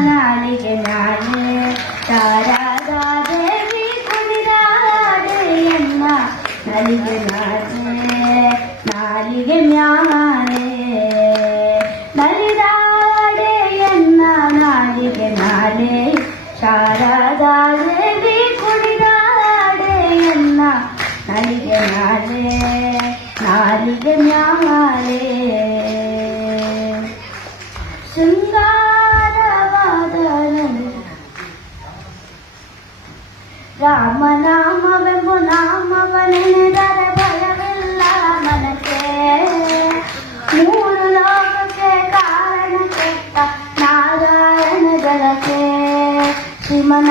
ನಾಲಿಗೆ ನಾಳೆ ಶಾರದಾ ದೇವಿ ಕುಣಿದಾಡೆಯನ್ನ ನಾಲಿಗೆ ನಾಳೆ ನಾಲಿಗೆ ಮ್ಯಾಲೆ ನಲಿದಾಡೆಯನ್ನ ನಾಲಿಗೆ ನಾಳೆ ಶಾರದಾ ದೇವಿ ಕುಣಿದಾಡೆಯನ್ನ ನಾಲಿಗೆ ನಾಳೆ ನಾಲಿಗೆ ಮ್ಯಾಲೆ ಶೃಂಗಾರವಾದ ರಾಮನಾಮವೆಂಬ ನಾಮವನೆನೆದರೆ ಭಯವಿಲ್ಲ ಮನಕ್ಕೆ ಮೂರು ಲೋಕಕ್ಕೆ ಕಾರಣ ಕೆಟ್ಟ ನಾರಾಯಣ ಜಲಕ್ಕೆ ಶಿವನ